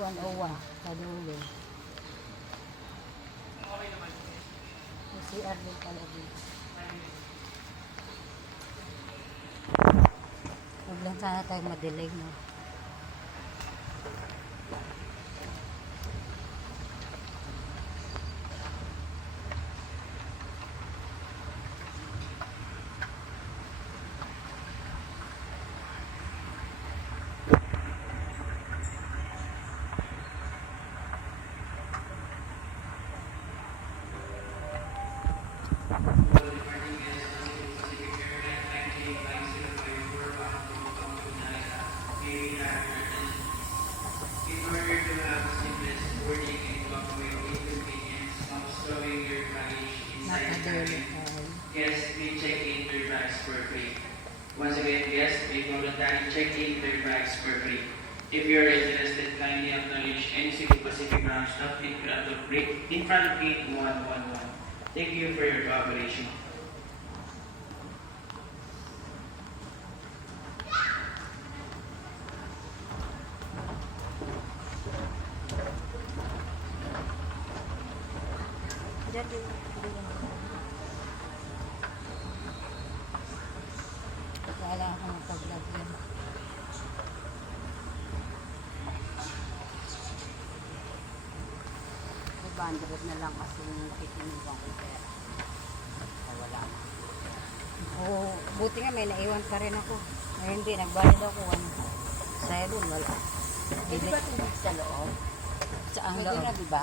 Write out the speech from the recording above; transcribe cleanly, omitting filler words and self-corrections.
101 sa dulo. May CR din pala dito. Huwag lang sana tayo madelay, no? Guests may check in their bags for free. Once again, guests may voluntarily check in their bags for free. If you are interested, kindly acknowledge any Cebu Pacific Ground staff in front of gate 111. Thank you for your cooperation. Wala ako mag-vlog yan. May bandrod na lang kasi nakikinibang ko kaya wala na. Oo, buti nga may naiwan pa rin ako. Ay, hindi, nagbayad ako. Saya dun, wala. Hindi ba tubig sa loob? Sa ang Pwede loob. na, diba?